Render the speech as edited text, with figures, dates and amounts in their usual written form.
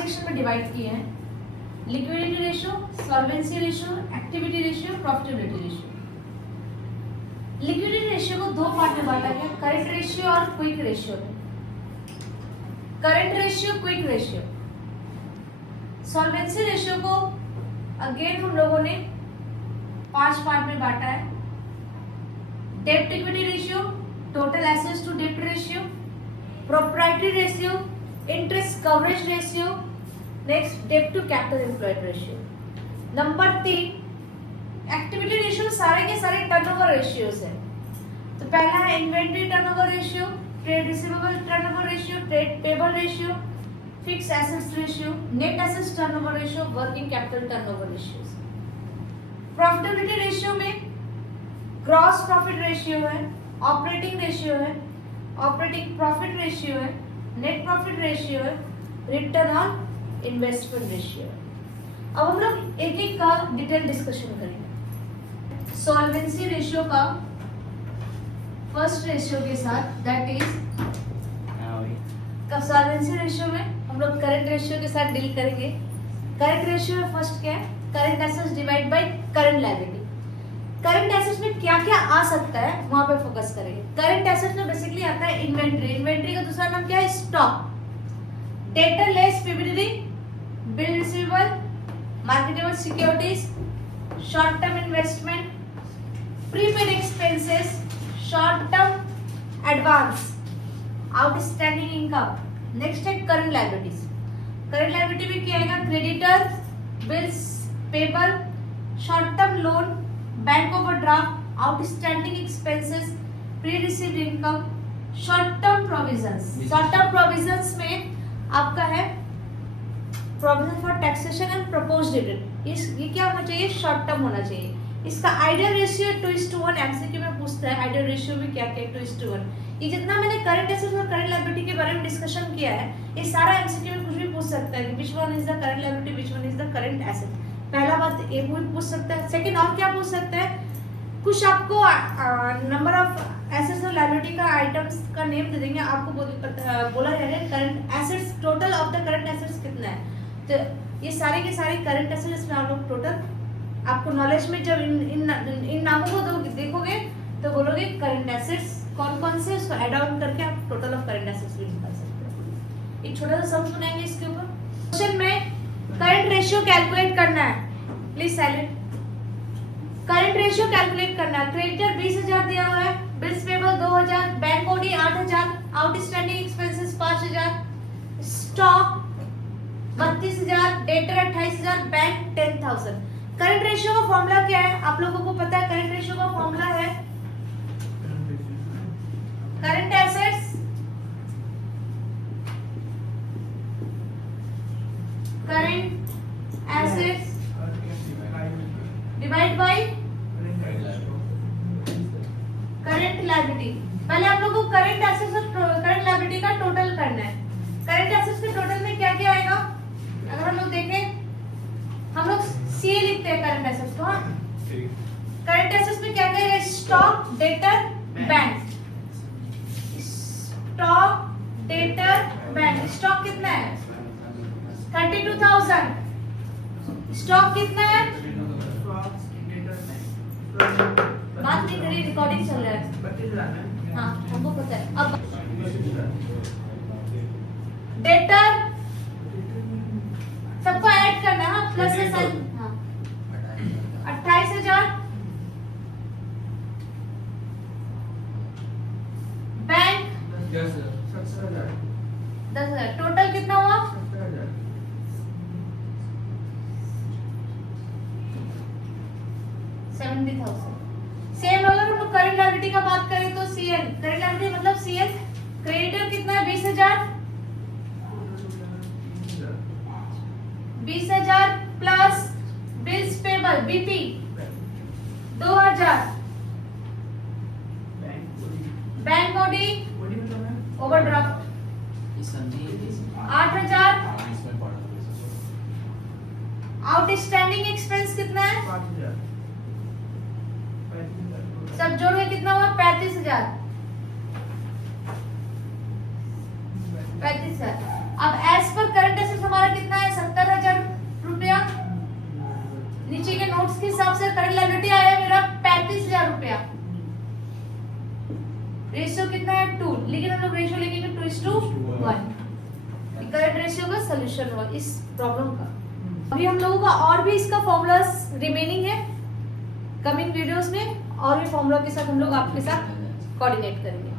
Section में divide किए हैं, liquidity ratio, solvency ratio, activity ratio, profitability ratio. Liquidity ratio को दो पार्ट में बांटा गया, करंट रेशियो और quick ratio. Current ratio, quick ratio. Solvency ratio को अगेन हम लोगों ने 5 पार्ट में बांटा है, डेब्ट equity ratio, total assets to डेब्ट ratio, proprietary ratio, interest coverage ratio, next डेब्ट to capital employed ratio. Number 3 activity ratio, सारे के सारे टर्नओवर रेशियोज है। तो पहला है inventory turnover ratio, trade receivable turnover ratio, trade payable ratio, fix assets ratio, net assets turnover ratio, working capital turnover ratio. Profitability ratio में gross profit ratio है, operating ratio है, ऑपरेटिंग प्रॉफिट रेशियो है, net profit ratio है, return on investment ratio है। अब हम लोग एक एक का डिटेल डिस्कशन करेंगे। सॉल्वेंसी रेशियो का फर्स्ट रेशियो के साथ, दैट इज सॉल्वेंसी रेशियो में हम लोग करंट रेशियो के साथ डील करेंगे। करंट रेशियो में फर्स्ट क्या है, current assets divide by current liability. Current assets में क्या क्या आ सकता है वहां पे फोकस करेंगे। करंट एसेट्स में बेसिकली आता है इन्वेंट्री, इन्वेंट्री का दूसरा नाम क्या है, stock, debtor less PBD, bill receivable, marketable securities, short term investment, prepaid expenses, short term advance, outstanding income. Next है करंट लायबिलिटीज। करंट लायबिलिटी में क्या आएगा, creditor, bills payable, short term loan, bank overdraft, outstanding expenses, pre received income, short term provisions. Short term provisions में आपका है provision for taxation and proposed dividend. ये क्या होना चाहिए, शॉर्ट टर्म होना चाहिए। इसका आइडियल रेशियो 2:1 एमसीक्यू में पूछता है, आइडियल रेशियो में क्या क्या 2:1। ये जितना मैंने करंट एसेट्स और करंट लायबिलिटी के बारे में डिस्कशन किया है, ये सारा एमसीक्यू में कुछ भी पूछ सकता है कि which one is the current liability, which one is the current asset. पहला बात ये पूछ सकता है। सेकंड और क्या पूछ सकता है, कुछ आपको नंबर ऑफ एसेट्स और लायबिलिटी का आइटम्स का नेम दे देंगे, आपको बोला जाएगा current assets, total of the current assets कितना है। तो ये सारे के सारे करंट एसेट्स में आप लोग टोटल, आपको नॉलेज में जब इन नामों को देखोगे तो बोलोगे करंट एसेट्स कौन कौन से, उसको ऐड ऑन करके आप टोटल ऑफ करंट एसेट्स भी निकाल सकते हो। एक छोटा सा सम सुनाएंगे इसके ऊपर। क्वेश्चन में करंट रेशियो कैलकुलेट करना है, please silent. Current ratio calculate करना है। क्रेडिटर 20,000 दिया हुआ है, bills payable 2,000, bank OD 8,000, outstanding expenses 5,000, stock 32,000, debtor 28,000, bank 10,000। Current ratio का फॉर्मूला क्या है, आप लोगों को पता है। करंट रेशियो का फॉर्मूला है current assets divide by current liability. पहले आप लोगों को करंट एसेट्स और करंट लायबिलिटी का टोटल करना है। करंट एसेट्स के टोटल में क्या क्या आएगा, अगर हम लोग देखें, हम लोग सी लिखते हैं करंट एसेट्स को। हाँ, करंट एसेट्स में क्या क्या है, stock, debtor, bank. Stock, debtor, bank. Stock कितना है, 32,000। स्टॉक कितना है, बात नहीं करिए, रिकॉर्डिंग चल रहा है। हाँ, हमको पता है। अब डेटर सबको ऐड करना है, प्लस से साइन। हाँ, 28,000। बैंक 10,000। टोटल कितना हुआ, 70,000। सेम अगर हम लोग करंट लायबिलिटी का बात करें तो सीएल, करंट लायबिलिटी मतलब सीएल, क्रेडिटर कितना है, 20,000, 20,000 plus bills payable BP 2,000, bank OD overdraft 8,000, outstanding expense कितना है, 5,000, सब जोड़ के कितना हुआ, 35,000। 35,000। अब एज पर करंट एसेट्स हमारा कितना हिसाब से करंट लायबिलिटी आया मेरा 35,000 रुपया। रेशियो कितना है 2, लेकिन हम लोग रेशियो लिखेंगे 2:1। करंट रेशियो का सोल्यूशन हुआ इस प्रॉब्लम का। अभी हम लोगों का और भी इसका फॉर्मूलास रिमेनिंग है, कमिंग वीडियोस में और भी फॉर्मूला के साथ हम लोग आपके साथ कोऑर्डिनेट करेंगे।